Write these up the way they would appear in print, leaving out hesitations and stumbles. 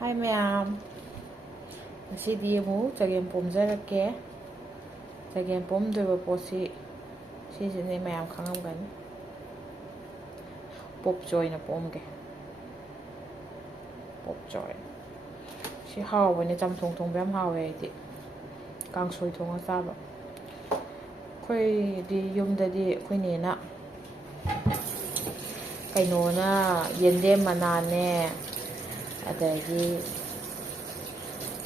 Hai ma'am, ngꯁꯤꯗꯤ ꯑꯃꯨꯛ ꯆꯒꯦꯝ ꯄꯣꯝꯖꯔꯛꯀꯦ. ꯆꯒꯦꯝ ꯄꯣꯝꯗꯣꯏꯕ ꯄꯣꯠꯁꯤ ꯁꯤꯁꯤꯅꯦ ꯃꯌꯥꯝ ꯈꯪꯉꯝꯒꯅꯤ. ꯄꯣꯞꯆꯣꯏꯅ ꯄꯣꯝꯒꯦ. ꯄꯣꯞꯆꯣꯏ. ꯁꯤ ꯍꯥꯎꯕꯅꯦ, ꯆꯝꯊꯣꯡ ꯊꯣꯡꯕ ꯌꯥꯝ ꯍꯥꯎꯋꯦ ꯑꯩꯗꯤ. ꯀꯥꯡꯁꯣꯏ ꯊꯣꯡꯉ ꯆꯥꯕ. ꯑꯩꯈꯣꯏꯗꯤ ꯌꯨꯝꯗꯗꯤ ꯑꯩꯈꯣꯏ ꯅꯦꯅ ꯀꯩꯅꯣꯅ ꯌꯦꯟꯗꯦꯝ ꯃꯅꯥꯅꯦ ꯑꯗꯒꯤ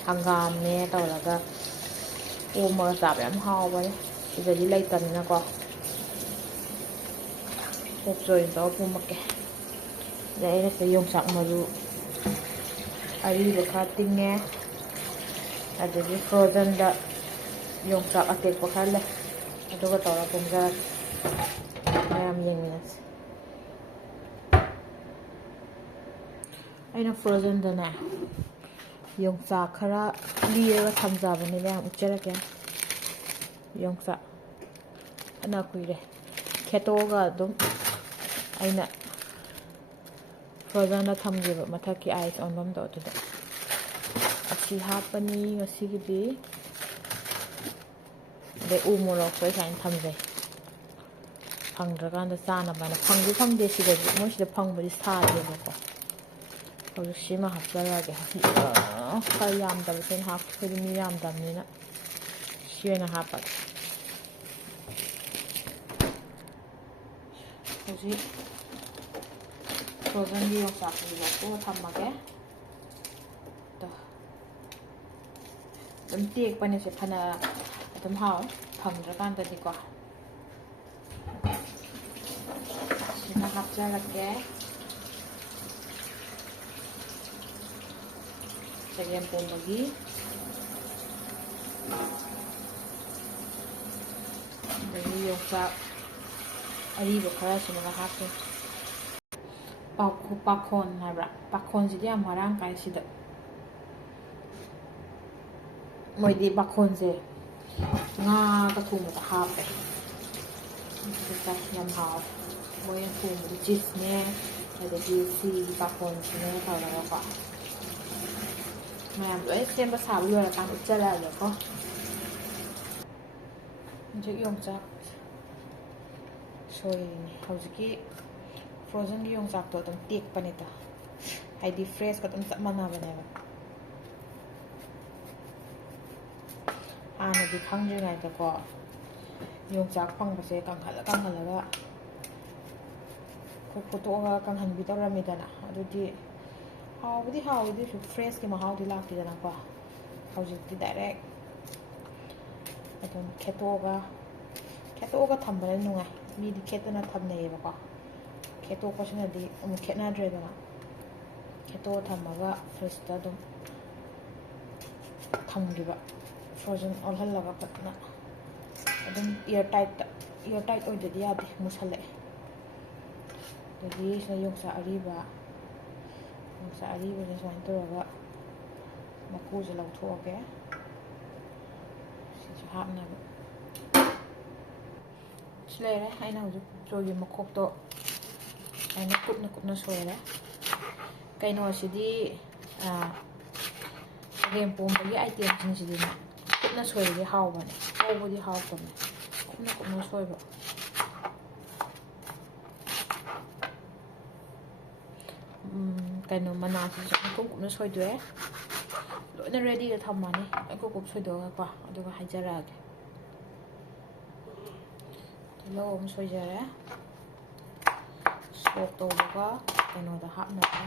ꯍꯪꯒꯥꯝꯅꯦ ꯇꯧꯔꯒ ꯄꯣꯝꯃꯒ ꯆꯥꯕ ꯌꯥꯝ ꯍꯥꯎꯕꯅꯦ. ꯁꯤꯗꯗꯤ ꯂꯩꯇꯕꯅꯤꯅꯀꯣ. ꯄꯣꯞꯆꯣꯏ ꯇꯧꯔ ꯄꯣꯝꯃꯛꯀꯦ. ꯑꯗꯩ ꯑꯩꯅ ꯁꯤꯗ ꯌꯣꯡꯆꯥꯛ ꯃꯔꯨ ꯑꯔꯤꯕ ꯈꯔ ꯇꯤꯡꯉꯦ. ꯑꯗꯒꯤ ꯐ꯭ꯔꯣꯖꯟꯗ ꯌꯣꯡꯆꯥꯛ ꯑꯇꯦꯛꯄ ꯈꯔ ꯂꯩ. ꯑꯗꯨꯒ ꯇꯧꯔ ꯄꯣꯝꯖꯔꯛꯀꯦ. ꯃꯌꯥꯝ ꯌꯦꯡꯃꯤꯟꯅꯁꯤ. ꯑꯩꯅ ꯐ꯭ꯔꯣꯖꯟꯗꯅꯦ ꯌꯣꯡꯆꯥꯛ ꯈꯔ ꯂꯤꯔꯒ ꯊꯝꯖꯕꯅꯦ. ꯃꯌꯥꯝ ꯎꯠꯆꯔꯛꯀꯦ. ꯌꯣꯡꯆꯥꯛ ꯐꯅ ꯀꯨꯏꯔꯦ ꯈꯦꯠꯇꯣꯛꯑꯒ ꯑꯗꯨꯝ ꯑꯩꯅ ꯐ꯭ꯔꯣꯖꯟꯗ ꯊꯝꯈꯤꯕ ꯃꯊꯛꯀꯤ ꯑꯥꯏꯁ ꯑꯣꯟꯐꯝꯗꯣ ꯑꯗꯨꯗ ꯑꯁꯤ ꯍꯥꯞꯄꯅꯤ ꯉꯁꯤꯒꯤꯗꯤ. ꯑꯗꯩ ꯎ ꯃꯣꯔꯣꯛꯁꯨ ꯑꯩ ꯁꯨꯃꯥꯏꯅ ꯊꯝꯖꯩ ꯐꯪꯗ꯭ꯔꯀꯥꯟꯗ ꯆꯥꯅꯕꯅ. ꯐꯪꯗꯤ ꯐꯪꯗꯦ ꯁꯤꯗꯗꯤ, ꯃꯣꯏ ꯁꯤꯗ ꯐꯪꯕꯗꯤ ꯁꯥꯗꯦꯕꯀꯣ. ꯍꯧꯖꯤꯛ ꯁꯤꯃ ꯍꯥꯞꯆꯔꯛꯑꯒꯦ. ꯈꯔ ꯌꯥꯝꯗꯕꯁꯤꯅ ꯍꯥꯞꯄ. ꯑꯩꯈꯣꯏꯗꯤ ꯃꯤ ꯌꯥꯝꯗꯕꯅꯤꯅ ꯁꯤ ꯑꯣꯏꯅ ꯍꯥꯞꯄꯒꯦ. ꯍꯧꯖꯤꯛ ꯐ꯭ꯔꯣꯖꯟꯒꯤ ꯌꯣꯡꯆꯥꯛꯁꯤ ꯂꯧꯊꯣꯛꯑ ꯊꯝꯃꯒꯦ. ꯑꯗꯨꯝ ꯇꯦꯛꯄꯅꯦꯁꯦ ꯐꯅ ꯑꯗꯨꯝ ꯍꯥꯎꯋꯦ ꯐꯪꯗ꯭ꯔꯀꯥꯟꯗꯗꯤꯀꯣ. ꯁꯤꯅ ꯍꯥꯞꯆꯔꯛꯀꯦ. ꯆꯒꯦꯝ ꯄꯣꯝꯕꯒꯤ ꯑꯗꯒꯤ ꯌꯣꯡꯆꯥꯛ ꯑꯔꯤꯕ ꯈꯔꯁꯤꯅꯒ ꯍꯥꯞꯄꯦ. ꯄꯥꯈꯣꯟ ꯍꯥꯏꯕ꯭ꯔꯥ? ꯄꯥꯈꯣꯟꯁꯤꯗꯤ ꯌꯥꯝ ꯃꯔꯥꯡ ꯀꯥꯏ ꯁꯤꯗ. ꯃꯣꯏꯗꯤ ꯄꯥꯈꯣꯟꯁꯦ ꯉꯥꯒ ꯊꯣꯡꯕꯗ ꯍꯥꯞꯄꯦ. ꯌꯥꯝ ꯍꯥꯎꯋꯦ. ꯃꯣꯏꯅ ꯊꯣꯡꯕꯗꯤ ꯆꯤꯁꯅꯦ ꯑꯗꯒꯤ ꯁꯤꯒꯤ ꯄꯥꯈꯣꯟꯁꯤꯅꯦ ꯇꯧꯔꯒꯀꯣ. ꯃꯌꯥꯝ ꯂꯣꯏ ꯁꯦꯝꯕ ꯁꯥꯕ ꯂꯣꯏꯔꯀꯥꯟꯗ ꯎꯠꯆꯔꯛꯑꯒꯦꯀꯣ. ꯍꯧꯖꯤꯛ ꯌꯣꯡꯆꯥꯛ ꯁꯣꯏꯔꯤꯅꯤ. ꯍꯧꯖꯤꯛꯀꯤ ꯐ꯭ꯔꯣꯖꯟꯒꯤ ꯌꯣꯡꯆꯥꯛꯇꯣ ꯑꯗꯨꯝ ꯇꯦꯛꯄꯅꯤꯗ. ꯍꯥꯏꯗꯤ ꯐ꯭ꯔꯦꯁꯀ ꯑꯗꯨꯝ ꯆꯞ ꯃꯥꯟꯅꯕꯅꯦꯕ. ꯍꯥꯟꯅꯗꯤ ꯈꯪꯗ꯭ꯔꯤꯉꯩꯗꯀꯣ ꯌꯣꯡꯆꯥꯛ ꯐꯪꯕꯁꯦ ꯀꯪꯍꯜꯂꯒ ꯑꯩꯈꯣꯏ ꯐꯨꯠꯇꯣꯛꯑꯒ ꯀꯪꯍꯟꯕꯤ ꯇꯧꯔꯝꯃꯤꯗꯅ. ꯑꯗꯨꯗꯤ ꯍꯥꯎꯕꯨꯗꯤ ꯍꯥꯎꯋꯤ, ꯑꯗꯨꯏꯁꯨ ꯐ꯭ꯔꯦꯁꯀꯤ ꯃꯍꯥꯎꯗꯤ ꯂꯥꯛꯇꯦꯗꯅꯀꯣ. ꯍꯧꯖꯤꯛꯇꯤ ꯗꯥꯏꯔꯦꯛ ꯑꯗꯨꯝ ꯈꯦꯠꯇꯣꯛꯑꯒ ꯊꯝꯕꯅ ꯅꯨꯡꯉꯥꯏ. ꯃꯤꯗꯤ ꯈꯦꯠꯇꯅ ꯊꯝꯅꯩꯌꯦꯕꯀꯣ. ꯈꯦꯠꯇꯣꯛꯄꯁꯤꯅꯗꯤ ꯑꯃꯨꯛ ꯈꯦꯠꯅꯗ꯭ꯔꯦꯗꯅ. ꯈꯦꯠꯇꯣꯛꯑ ꯊꯝꯃꯒ ꯐ꯭ꯔꯤꯖꯇ ꯑꯗꯨꯝ ꯊꯝꯈꯤꯕ. ꯐ꯭ꯔꯣꯖꯟ ꯑꯣꯜꯍꯜꯂꯒ ꯐꯖꯅ ꯑꯗꯨꯝ ꯏꯌꯔ ꯇꯥꯏꯠ ꯑꯣꯏꯗ꯭ꯔꯗꯤ ꯌꯥꯗꯦ, ꯃꯨꯁꯜꯂꯛꯑꯦ. ꯑꯗꯒꯤ ꯁꯤꯗ ꯌꯣꯡꯆꯥꯛ ꯑꯔꯤꯕꯁꯦ ꯁꯨꯃꯥꯏꯅ ꯇꯧꯔꯒ ꯃꯀꯨꯁꯦ ꯂꯧꯊꯣꯛꯑꯒꯦ. ꯁꯤꯁꯨ ꯍꯥꯞꯅꯕ. ꯁꯤ ꯂꯩꯔꯦ. ꯑꯩꯅ ꯍꯧꯖꯤꯛ ꯆꯣꯏꯒꯤ ꯃꯈꯣꯛꯇꯣ ꯑꯩꯅ ꯀꯨꯞꯅ ꯁꯣꯏꯔꯦ. ꯀꯩꯅꯣꯁꯤꯗꯤ ꯆꯒꯦꯝ ꯄꯣꯝꯕꯒꯤ ꯑꯥꯏꯇꯦꯝꯁꯤꯡꯁꯤꯗꯤꯅꯦ ꯀꯨꯞꯅ ꯁꯣꯏꯔꯗꯤ ꯍꯥꯎꯕꯅꯦ. ꯉꯧꯕꯗꯤ ꯍꯥꯎꯇꯕꯅꯦ. ꯀꯨꯞꯅ ꯁꯣꯏꯕ. ꯀꯩꯅꯣ ꯃꯅꯥꯁꯤꯁꯨ ꯀꯨꯞꯅ ꯁꯣꯏꯗꯣꯛꯑꯦ. ꯂꯣꯏꯅ ꯔꯦꯗꯤꯗ ꯊꯝꯃꯅꯤ. ꯀꯨꯞ ꯁꯣꯏꯗꯣꯛꯑꯒꯀꯣ. ꯑꯗꯨꯒ ꯍꯥꯏꯖꯔꯛꯑꯒꯦ. ꯇꯤꯜꯍꯧ ꯑꯃ ꯁꯣꯏꯖꯔꯦ. ꯁꯣꯛ ꯇꯧꯕꯒ ꯀꯩꯅꯣꯗ ꯍꯥꯞꯅꯕ.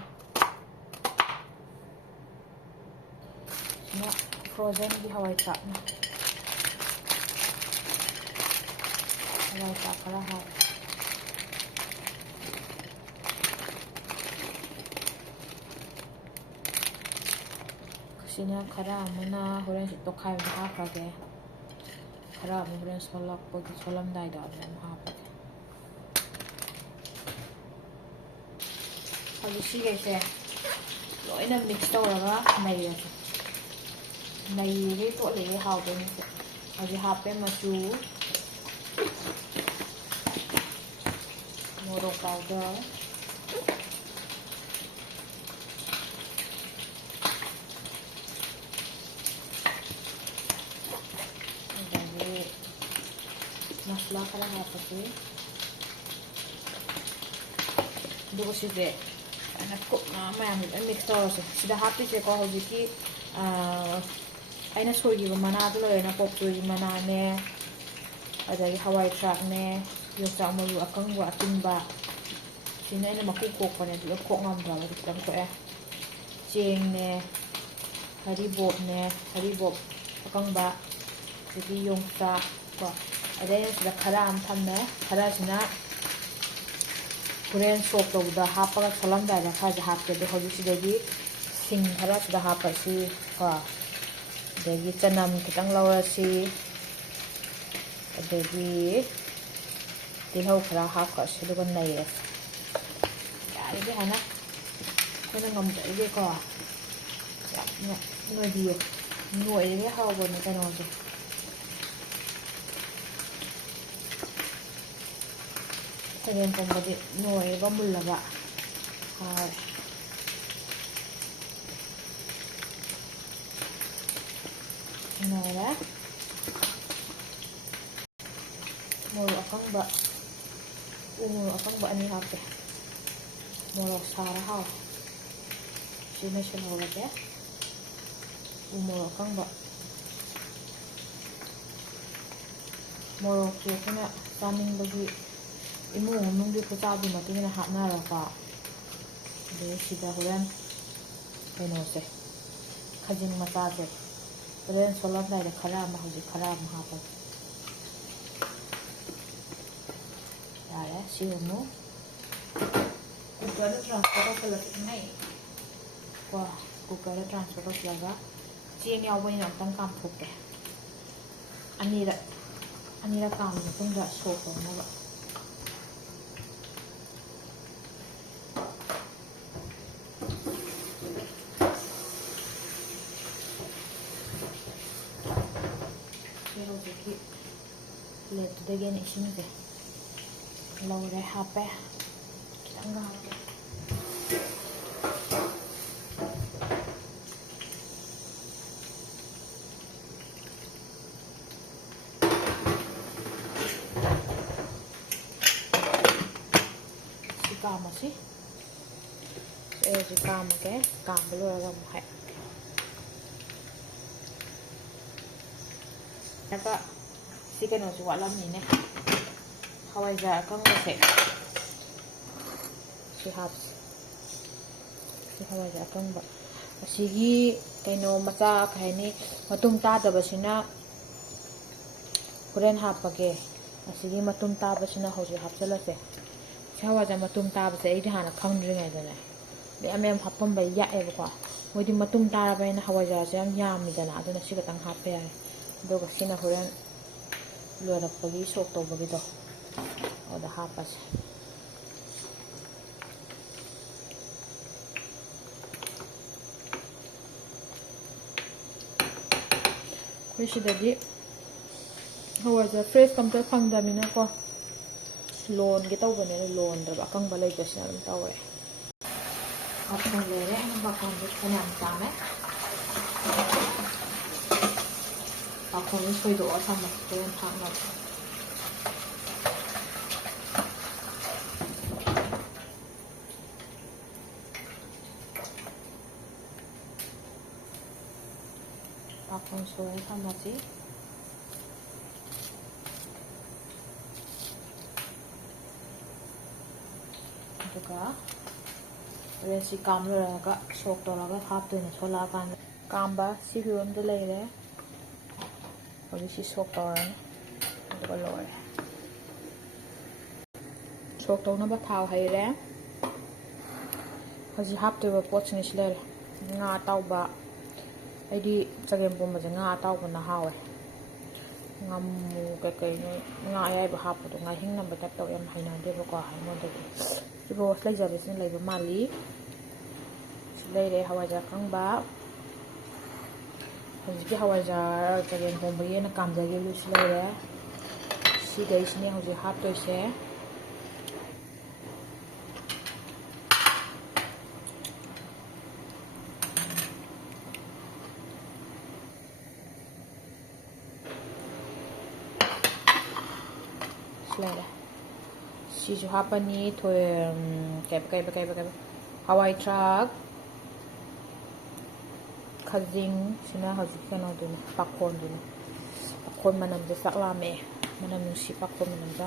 ꯁꯤꯅ ꯐ꯭ꯔꯣꯖꯟꯒꯤ ꯍꯋꯥꯏꯊ꯭ꯔꯥꯛꯅꯤ. ꯍꯋꯥꯏꯊ꯭ꯔꯥꯛ ꯈꯔ ꯍꯥꯞꯄꯦ. ꯁꯤꯅ ꯈꯔ ꯑꯃꯅ ꯍꯣꯔꯦꯟ ꯇꯣꯠꯈꯥꯏꯕꯗ ꯍꯥꯞꯈ꯭ꯔꯒꯦ. ꯈꯔ ꯑꯃ ꯍꯣꯔꯦꯟ ꯁꯣꯜꯂꯝꯗꯥꯏꯗ ꯑꯗꯨꯝ ꯍꯥꯞꯄꯒꯦ. ꯍꯧꯖꯤꯛ ꯁꯤꯈꯩꯁꯦ ꯂꯣꯏꯅ ꯃꯤꯛꯁ ꯇꯧꯔꯒ ꯅꯩꯔꯁꯦ. ꯅꯩꯔꯤꯈꯩ ꯇꯣꯠꯂꯤꯈꯩ ꯍꯥꯎꯗꯣꯏꯅꯦ. ꯍꯧꯖꯤꯛ ꯍꯥꯞꯄꯦ ꯃꯆꯨ, ꯃꯣꯔꯣꯛ ꯄꯥꯎꯗꯔ, ꯃꯁꯂꯥ ꯈꯔ ꯍꯥꯞꯄꯁꯤ ꯑꯗꯨꯒ ꯁꯤꯁꯦ ꯑꯩꯅ ꯀꯨꯞꯅ ꯃꯌꯥꯝꯁꯦ ꯂꯣꯏ ꯃꯤꯛꯁ ꯇꯧꯔꯁꯦ ꯁꯤꯗ ꯍꯥꯞꯄꯤꯁꯦꯀꯣ ꯍꯧꯖꯤꯛꯀꯤ ꯑꯩꯅ ꯁꯣꯏꯈꯤꯕ ꯃꯅꯥꯗꯣ ꯂꯣꯏꯔꯦꯅ ꯀꯣꯛꯇꯨꯒꯤ ꯃꯅꯥꯅꯦ ꯑꯗꯒꯤ ꯍꯋꯥꯏ ꯊꯔꯥꯛꯅꯦ ꯌꯣꯡꯆꯥꯛ ꯃꯔꯨ ꯑꯀꯪꯕ ꯑꯇꯤꯡꯕ ꯁꯤꯅ ꯑꯩꯅ ꯃꯀꯨ ꯀꯣꯛꯄꯅꯦ ꯑꯗꯨꯒ ꯀꯣꯛ ꯉꯝꯗ꯭ꯔꯕ ꯈꯤꯇꯪ ꯀꯣꯛꯑꯦ ꯆꯦꯡꯅꯦ ꯍꯔꯤꯕꯣꯞꯅꯦ ꯍꯔꯤꯕꯣꯞ ꯑꯀꯪꯕ ꯑꯗꯒꯤ ꯌꯣꯡꯆꯥꯛ ꯀꯣ ꯑꯗꯩ ꯑꯩꯅ ꯁꯤꯗ ꯈꯔ ꯑꯃ ꯊꯝꯃꯦ ꯈꯔꯁꯤꯅ ꯍꯣꯔꯦꯟ ꯁꯣꯛ ꯇꯧꯕꯗ ꯍꯥꯞꯄꯒ ꯁꯣꯜꯂꯝꯗꯥꯏꯗ ꯈꯔꯁꯦ ꯍꯥꯞꯀꯦ ꯑꯗꯣ ꯍꯧꯖꯤꯛꯁꯤꯗꯒꯤ ꯁꯤꯡ ꯈꯔ ꯁꯤꯗ ꯍꯥꯞꯄꯁꯤ ꯀꯣ ꯑꯗꯒꯤ ꯆꯅꯝ ꯈꯤꯇꯪ ꯂꯧꯔꯁꯤ ꯑꯗꯒꯤ ꯇꯤꯜꯍꯧ ꯈꯔ ꯍꯥꯞꯀꯁꯤ ꯑꯗꯨꯒ ꯅꯩꯔꯁꯤ ꯌꯥꯔꯤꯒꯩ ꯍꯥꯏꯅ ꯑꯩꯈꯣꯏꯅ ꯉꯝꯖꯔꯤꯒꯩꯀꯣ ꯌꯥꯝꯅ ꯅꯣꯏꯕꯤꯌꯨ ꯅꯣꯏꯔꯤꯒꯩ ꯍꯥꯎꯕꯅꯦ ꯀꯩꯅꯣꯁꯦ ꯆꯒꯦꯝ ꯄꯣꯝꯕꯗꯤ ꯅꯣꯏꯔꯒ ꯃꯨꯜꯂꯒ ꯍꯥꯎꯋꯦ ꯅꯣꯏꯔꯦ ꯃꯣꯔꯣꯛ ꯑꯀꯪꯕ ꯎꯃꯣꯔꯣꯛ ꯑꯀꯪꯕ 2 ꯍꯥꯞꯄꯦ ꯃꯣꯔꯣꯛ ꯁꯥꯔ ꯍꯥꯎꯋꯦ ꯁꯤ ꯅꯣꯏꯁꯤꯜꯍꯧꯔꯒꯦ ꯎꯃꯣꯔꯣꯛ ꯑꯀꯪꯕ ꯃꯣꯔꯣꯛꯁꯦ ꯑꯩꯈꯣꯏꯅ ꯆꯥꯅꯤꯡꯕꯒꯤ ꯏꯃꯨꯡ ꯃꯅꯨꯡꯒꯤ ꯈꯨꯆꯥꯒꯤ ꯃꯇꯨꯡ ꯏꯟꯅ ꯍꯥꯞꯅꯔꯒ ꯑꯗꯩ ꯁꯤꯗ ꯍꯣꯔꯦꯟ ꯀꯩꯅꯣꯁꯦ ꯈꯖꯤꯡ ꯃꯆꯥꯁꯦ ꯍꯣꯔꯦꯟ ꯁꯣꯜꯂꯝꯗꯥꯏꯗ ꯈꯔ ꯑꯃ ꯍꯧꯖꯤꯛ ꯈꯔ ꯑꯃ ꯍꯥꯞꯄꯒꯦ ꯌꯥꯔꯦ ꯁꯤ ꯑꯃꯨꯛ ꯀꯨꯀꯔꯗ ꯇ꯭ꯔꯥꯟꯁꯐꯔ ꯇꯧꯁꯤꯜꯂꯁꯤ ꯀꯣ ꯀꯨꯀꯔꯗ ꯇ꯭ꯔꯥꯟꯁꯐꯔ ꯇꯧꯁꯤꯜꯂꯒ ꯆꯦꯡ ꯌꯥꯎꯕꯅꯤꯅ ꯑꯃꯨꯛꯇꯪ ꯀꯥꯝꯊꯣꯛꯀꯦ ꯑꯅꯤꯔꯛ ꯀꯥꯝꯃ ꯃꯇꯨꯡꯗ ꯁꯣꯛ ꯇꯧꯅꯕ ꯍꯧꯖꯤꯛꯀꯤ ꯄ꯭ꯂꯦꯠꯇꯨꯗꯒꯤꯅ ꯏꯁꯤꯡꯁꯦ ꯂꯧꯔꯦ ꯍꯥꯞꯄꯦ ꯈꯤꯇꯪꯒ ꯍꯥꯞꯄꯦ ꯁꯤ ꯀꯥꯝꯃꯁꯤ ꯑꯩ ꯍꯧꯖꯤꯛ ꯀꯥꯝꯃꯒꯦ ꯀꯥꯝꯕ ꯂꯣꯏꯔꯒ ꯑꯃꯨꯛ ꯍꯥꯏꯔꯒ ꯁꯤ ꯀꯩꯅꯣꯁꯨ ꯋꯥꯠꯂꯝꯅꯤꯅꯦ ꯍꯋꯥꯏꯖꯥꯔ ꯑꯀꯪꯕꯁꯦ ꯁꯤ ꯍꯥꯞꯁꯤ ꯁꯤ ꯍꯋꯥꯏꯖꯥꯔ ꯑꯀꯪꯕ ꯑꯁꯤꯒꯤ ꯀꯩꯅꯣ ꯃꯆꯥ ꯀꯩ ꯍꯥꯏꯅꯤ ꯃꯇꯨꯝ ꯇꯥꯗꯕꯁꯤꯅ ꯍꯣꯔꯦꯟ ꯍꯥꯞꯄꯒꯦ ꯑꯁꯤꯒꯤ ꯃꯇꯨꯝ ꯇꯥꯕꯁꯤꯅ ꯍꯧꯖꯤꯛ ꯍꯥꯞꯆꯤꯜꯂꯁꯦ ꯁꯤ ꯍꯋꯥꯏꯖꯥꯔ ꯃꯇꯨꯝ ꯇꯥꯕꯁꯦ ꯑꯩꯗꯤ ꯍꯥꯟꯅ ꯈꯪꯗ꯭ꯔꯤꯉꯩꯗꯅꯦ ꯃꯌꯥꯝ ꯍꯥꯞꯄꯝꯕ ꯌꯥꯛꯑꯦꯕꯀꯣ ꯃꯣꯏꯗꯤ ꯃꯇꯨꯝ ꯇꯥꯔꯕꯅꯤꯅ ꯍꯋꯥꯏꯖꯥꯔꯁꯦ ꯌꯥꯝ ꯌꯥꯝꯃꯤꯗꯅ ꯑꯗꯨꯅ ꯁꯤ ꯈꯛꯇꯪ ꯍꯥꯞꯄ ꯌꯥꯔꯦ ꯑꯗꯨꯒ ꯁꯤꯅ ꯍꯣꯔꯦꯟ ꯂꯣꯏꯔꯛꯄꯒꯤ ꯁꯣꯛ ꯇꯧꯕꯒꯤꯗꯣ ꯑꯗꯨꯗ ꯍꯥꯞꯄꯁꯦ ꯑꯩꯈꯣꯏ ꯁꯤꯗꯗꯤ ꯍꯋꯥꯏꯖꯥꯔ ꯐ꯭ꯔꯦꯁ ꯑꯝꯇ ꯐꯪꯗꯕꯅꯤꯅꯀꯣ ꯂꯣꯟꯒꯦ ꯇꯧꯕꯅꯦ ꯑꯗꯨ ꯂꯣꯟꯗ꯭ꯔꯕ ꯑꯀꯪꯕ ꯂꯩꯕꯁꯤꯅ ꯑꯗꯨꯝ ꯇꯧꯔꯦ ꯄꯥꯈꯣꯟ ꯂꯣꯏꯔꯦ ꯑꯩꯅ ꯄꯥꯈꯣꯟꯁꯦ ꯐꯅꯌꯥꯝ ꯆꯥꯃꯦ ꯄꯥꯈꯣꯟꯁꯦ ꯁꯣꯏꯗꯣꯛꯑ ꯊꯝꯃꯦ ꯍꯣꯔꯦꯟ ꯊꯥꯛꯅꯕ ꯄꯥꯈꯣꯟ ꯁꯣꯏꯔ ꯊꯝꯃꯁꯤ ꯑꯗꯨꯒ ꯍꯣꯔꯦꯟ ꯁꯤ ꯀꯥꯝ ꯂꯣꯏꯔꯒ ꯁꯣꯛ ꯇꯧꯔꯒ ꯍꯥꯞꯇꯣꯏꯅꯦ ꯁꯣꯜꯂꯛꯑꯀꯥꯟꯗ ꯀꯥꯝꯕ ꯁꯤ ꯐꯤꯕꯝꯗ ꯂꯩꯔꯦ ꯍꯧꯖꯤꯛ ꯁꯤ ꯁꯣꯛ ꯇꯧꯔꯅꯤ ꯑꯗꯨꯒ ꯂꯣꯏꯔꯦ ꯁꯣꯛ ꯇꯧꯅꯕ ꯊꯥꯎ ꯍꯩꯔꯦ ꯍꯧꯖꯤꯛ ꯍꯥꯞꯇꯣꯏꯕ ꯄꯣꯠꯁꯤꯡ ꯁꯤ ꯂꯩꯔꯦ ꯉꯥ ꯑꯇꯥꯎꯕ ꯑꯩꯗꯤ ꯆꯒꯦꯝ ꯄꯣꯝꯕꯁꯦ ꯉꯥ ꯑꯇꯥꯎꯕꯅ ꯍꯥꯎꯋꯦ ꯉꯥꯃꯨ ꯀꯩꯀꯩꯅꯣ ꯉꯥ ꯑꯌꯥꯏꯕ ꯍꯥꯞꯄꯗꯣ ꯉꯥꯍꯤꯡꯅꯕ ꯇꯥꯏꯞ ꯇꯧꯋꯦ ꯌꯥꯝ ꯍꯩꯅꯗꯦꯕꯀꯣ ꯑꯩꯉꯣꯟꯗꯗꯤ ꯔꯣꯁ ꯂꯩꯖꯕꯁꯤꯅ ꯂꯩꯕ ꯃꯥꯜꯂꯤ ꯁꯤ ꯂꯩꯔꯦ ꯍꯋꯥꯏꯖꯥꯔ ꯑꯀꯪꯕ ꯍꯧꯖꯤꯛꯀꯤ ꯍꯋꯥꯏꯖꯥꯔ ꯆꯒꯦꯝ ꯄꯣꯝꯕꯒꯤ ꯑꯩꯅ ꯀꯥꯝꯖꯈꯤꯕꯗꯨꯁꯨ ꯂꯩꯔꯦ ꯁꯤꯒꯩꯁꯤꯅꯦ ꯍꯧꯖꯤꯛ ꯍꯥꯞꯇꯣꯏꯁꯦ ꯂꯩꯔꯦ ꯁꯤꯁꯨ ꯍꯥꯞꯄꯅꯤ ꯀꯩꯕ ꯍꯋꯥꯏ ꯊꯔꯥꯛ ꯈꯖꯤꯡ ꯁꯤꯅ ꯍꯧꯖꯤꯛ ꯀꯩꯅꯣꯗꯨꯅꯤ ꯄꯥꯈꯣꯟꯗꯨꯅꯤ ꯄꯥꯈꯣꯟ ꯃꯅꯝꯁꯦ ꯆꯥꯛ ꯂꯥꯝꯃꯦ ꯃꯅꯝ ꯅꯨꯡꯁꯤ ꯄꯥꯈꯣꯟ ꯃꯅꯝꯁꯦ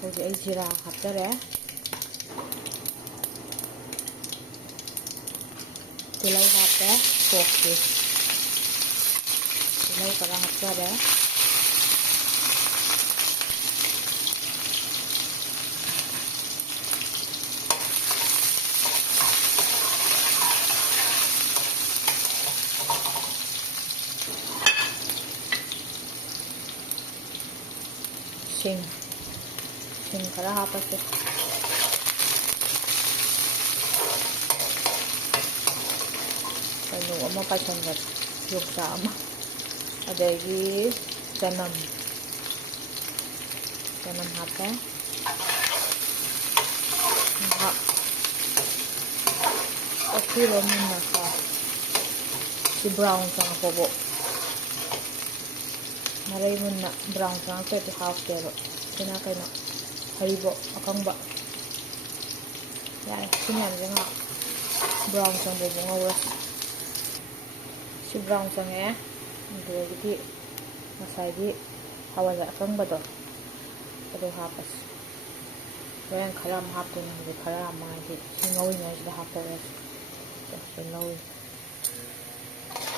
ꯍꯧꯖꯤꯛ ꯑꯩ ꯖꯤꯔꯥ ꯍꯥꯞꯆꯔꯦ ꯇꯤꯜꯍꯧ ꯍꯥꯞꯄꯦ ꯁꯣꯛꯇꯤ ꯇꯤꯜꯍꯧ ꯈꯔ ꯍꯥꯞꯆꯔꯦ ꯁꯤꯡ ꯈꯔ ꯍꯥꯞꯄꯁꯦ ꯀꯩꯅꯣ ꯑꯃ ꯄꯥꯏꯁꯟꯕ ꯌꯣꯡꯆꯥꯛ ꯑꯃ ꯑꯗꯒꯤ ꯆꯅꯝ ꯍꯥꯞꯄꯦ ꯉꯥꯏꯍꯥꯛ ꯑꯣꯠꯄꯤꯔꯣ ꯃꯨꯟꯅꯀꯣ ꯁꯤ ꯕ꯭ꯔꯥꯎꯟ ꯆꯪꯉꯛꯄꯕꯣ ꯃꯔꯩ ꯃꯨꯟꯅ ꯕ꯭ꯔꯥꯎꯟ ꯆꯪꯉꯛꯇ꯭ꯔꯗꯤ ꯍꯥꯎꯇꯦꯕ ꯁꯤꯅ ꯀꯩꯅꯣ ꯍꯔꯤꯕꯣꯞ ꯑꯀꯪꯕ ꯌꯥꯔꯦ ꯁꯤ ꯃꯌꯥꯝꯁꯦ ꯉꯥꯏꯍꯥꯛ ꯕ꯭ꯔꯥꯎꯟ ꯆꯪꯕꯕꯨ ꯉꯧꯔꯁꯤ ꯁꯤ ꯕ꯭ꯔꯥꯎꯟ ꯆꯪꯉꯛꯑꯦ ꯑꯗꯨꯗꯒꯤꯗꯤ ꯉꯁꯥꯏꯒꯤ ꯍꯋꯥꯏꯖꯥꯔ ꯑꯀꯪꯕꯗꯣ ꯑꯗꯨ ꯍꯥꯞꯄꯁꯤ ꯍꯣꯔꯦꯟ ꯈꯔ ꯑꯃ ꯍꯥꯞꯇꯣꯏꯅꯤ ꯍꯧꯖꯤꯛ ꯈꯔ ꯑꯃ ꯍꯥꯏꯗꯤ ꯁꯤ ꯉꯧꯔꯤꯉꯩꯁꯤꯗ ꯍꯥꯞꯄꯔꯁꯤ ꯇꯤꯜꯍꯧ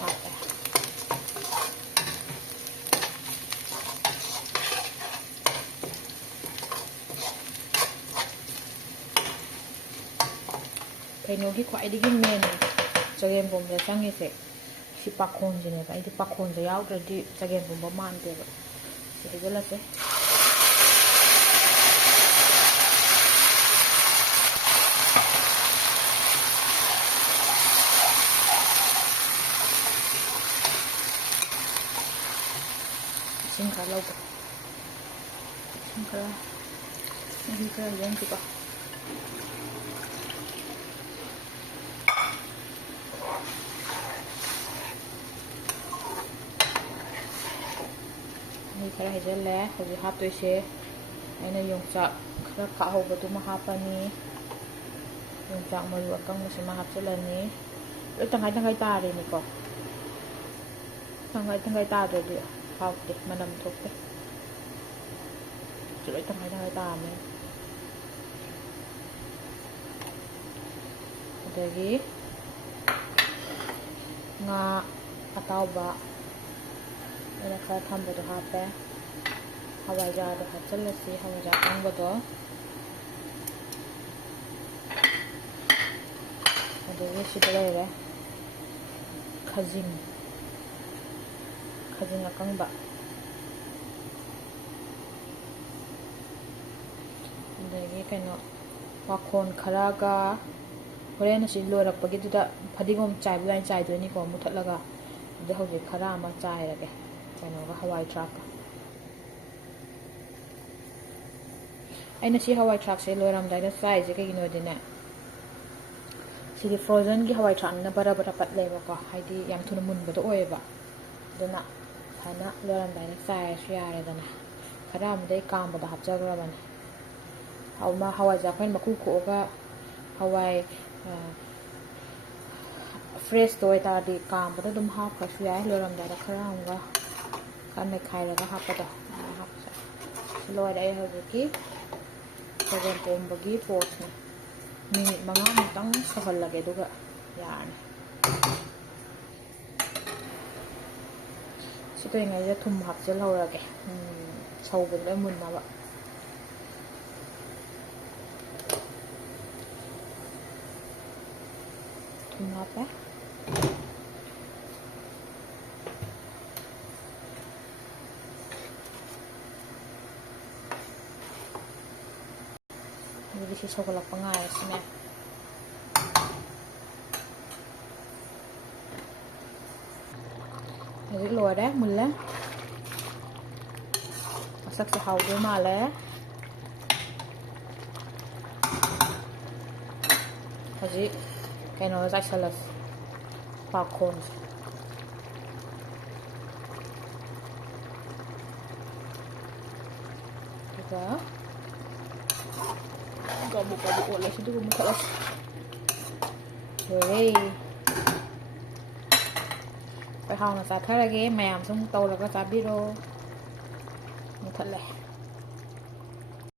ꯍꯥꯞꯄꯦ ꯀꯩꯅꯣꯒꯤ ꯈ꯭ꯋꯥꯏꯗꯒꯤ ꯃꯦꯟ ꯆꯒꯦꯝꯄꯣꯝꯕꯗ ꯆꯪꯉꯤꯁꯦ ꯁꯤ ꯄꯥꯈꯣꯟꯁꯤꯅꯦꯕ ꯑꯩꯗꯤ ꯄꯥꯈꯣꯟꯁꯦ ꯌꯥꯎꯗ꯭ꯔꯗꯤ ꯆꯒꯦꯝꯄꯣꯝꯕ ꯃꯥꯟꯗꯦꯕ ꯁꯤ ꯍꯩꯖꯤꯜꯂꯁꯦꯏꯁꯤꯡ ꯈꯔ ꯂꯧꯒꯦ ꯏꯁꯤꯡ ꯈꯔ ꯃꯍꯤ ꯈꯔ ꯍꯩꯖꯤꯟꯁꯤꯀꯣ ꯃꯍꯤ ꯈꯔ ꯍꯩꯖꯤꯜꯂꯦ ꯍꯧꯖꯤꯛ ꯍꯥꯞꯇꯣꯏꯁꯦ ꯑꯩꯅ ꯌꯣꯡꯆꯥꯛ ꯈꯔ ꯈꯥꯛꯍꯧꯕꯗꯨꯃ ꯍꯥꯞꯄꯅꯤ ꯌꯣꯡꯆꯥꯛ ꯃꯔꯨ ꯑꯀꯪꯕꯁꯤꯃ ꯍꯥꯞꯆꯤꯜꯂꯅꯤ ꯂꯣꯏ ꯇꯪꯈꯥꯏ ꯇꯥꯔꯤꯅꯤꯀꯣ ꯇꯪꯈꯥꯏ ꯇꯥꯗ꯭ꯔꯗꯤ ꯍꯥꯎꯇꯦ ꯃꯅꯝ ꯊꯣꯛꯇꯦ ꯂꯣꯏ ꯇꯪꯈꯥꯏ ꯇꯥꯔꯝꯃꯦ ꯑꯗꯒꯤ ꯉꯥ ꯑꯇꯥꯎꯕ ꯑꯩꯅ ꯈꯔ ꯊꯝꯕꯗꯣ ꯍꯥꯞꯄꯦ ꯍꯋꯥꯏꯖꯥꯔꯗꯣ ꯍꯥꯞꯆꯤꯜꯂꯁꯤ ꯍꯋꯥꯏꯖꯥꯔ ꯑꯀꯪꯕꯗꯣ ꯑꯗꯒꯤ ꯁꯤꯗ ꯂꯩꯔꯦ ꯈꯖꯤꯡ ꯑꯀꯪꯕ ꯑꯗꯒꯤ ꯀꯩꯅꯣ ꯄꯥꯈꯣꯟ ꯈꯔꯒ ꯍꯣꯔꯦꯟ ꯑꯁꯤ ꯂꯣꯏꯔꯛꯄꯒꯤꯗꯨꯗ ꯐꯗꯤꯒꯣꯝ ꯆꯥꯏꯕ ꯂꯥꯏꯅ ꯆꯥꯏꯗꯣꯏꯅꯤꯀꯣ ꯃꯨꯊꯠꯂꯒ ꯑꯗꯨ ꯍꯧꯖꯤꯛ ꯈꯔ ꯑꯃ ꯆꯥꯏꯔꯒꯦ ꯀꯩꯅꯣꯒ ꯍꯋꯥꯏ ꯊꯔꯥꯛꯀ ꯑꯩꯅ ꯁꯤ ꯍꯋꯥꯏ ꯊꯔꯥꯛꯁꯦ ꯂꯣꯏꯔꯝꯗꯥꯏꯗ ꯆꯥꯏꯁꯦ ꯀꯩꯒꯤꯅꯣꯗꯤꯅꯦ ꯁꯤꯗꯤ ꯐ꯭ꯔꯣꯖꯟꯒꯤ ꯍꯋꯥꯏ ꯊꯔꯥꯛꯅꯤꯅ ꯕꯔ ꯄꯠꯂꯦꯕꯀꯣ ꯍꯥꯏꯗꯤ ꯌꯥꯝ ꯊꯨꯅ ꯃꯨꯟꯕꯗꯣ ꯑꯣꯏꯌꯦꯕ ꯑꯗꯨꯅ ꯐꯅ ꯂꯣꯏꯔꯝꯗꯥꯏꯗ ꯆꯥꯏꯔꯁꯨ ꯌꯥꯔꯦꯗꯅ ꯈꯔ ꯑꯃꯗꯤ ꯑꯩ ꯀꯥꯝꯕꯗ ꯍꯥꯞꯆꯈ꯭ꯔꯕꯅꯤ ꯍꯋꯥꯏꯖꯥꯔ ꯑꯩꯈꯣꯏꯅ ꯃꯀꯨ ꯈꯣꯛꯑꯒ ꯍꯋꯥꯏ ꯐ꯭ꯔꯦꯁꯇ ꯑꯣꯏꯇꯥꯔꯗꯤ ꯀꯥꯝꯕꯗ ꯑꯗꯨꯝ ꯍꯥꯞꯈ꯭ꯔꯁꯨ ꯌꯥꯏ ꯂꯣꯏꯔꯝꯗꯥꯏꯗ ꯈꯔ ꯑꯃꯒ ꯈꯔ ꯅꯩꯈꯥꯏꯔꯒ ꯍꯥꯞꯄꯗꯣ ꯍꯥꯞꯄꯁꯦ ꯁꯤ ꯂꯣꯏꯔꯦ ꯑꯩ ꯍꯧꯖꯤꯛꯀꯤ ꯆꯒꯦꯝꯄꯣꯝꯕꯒꯤ ꯄꯣꯠꯁꯦ ꯃꯤꯅꯤꯠ 5ꯃꯨꯛꯇꯪ ꯁꯧꯍꯜꯂꯒꯦ ꯑꯗꯨꯒ ꯌꯥꯔꯅꯤ ꯁꯤ ꯇꯧꯔꯤꯉꯩꯗ ꯊꯨꯝ ꯍꯥꯞꯆꯤꯜꯍꯧꯔꯒꯦ ꯁꯧꯕꯗ ꯂꯣꯏ ꯃꯨꯟꯅꯕ ꯊꯨꯝ ꯍꯥꯞꯄꯦ ꯑꯗꯨꯗꯤ ꯁꯤ ꯁꯧꯒꯠꯂꯛꯄ ꯉꯥꯏꯔꯁꯤꯅꯦ ꯍꯧꯖꯤꯛ ꯂꯣꯏꯔꯦ ꯃꯨꯜꯂꯦ ꯃꯁꯛꯁꯦ ꯍꯥꯎꯗꯣꯏ ꯃꯥꯜꯂꯦ ꯍꯧꯖꯤꯛ ꯀꯩꯅꯣꯗ ꯆꯥꯏꯁꯜꯂꯁꯤ ꯄꯥꯈꯣꯟꯁꯦ gabuk oleh situ mukhlas rồi phải hòng là xả khá là ghê mèo xong tàu là có xả biết đâu thật lẹ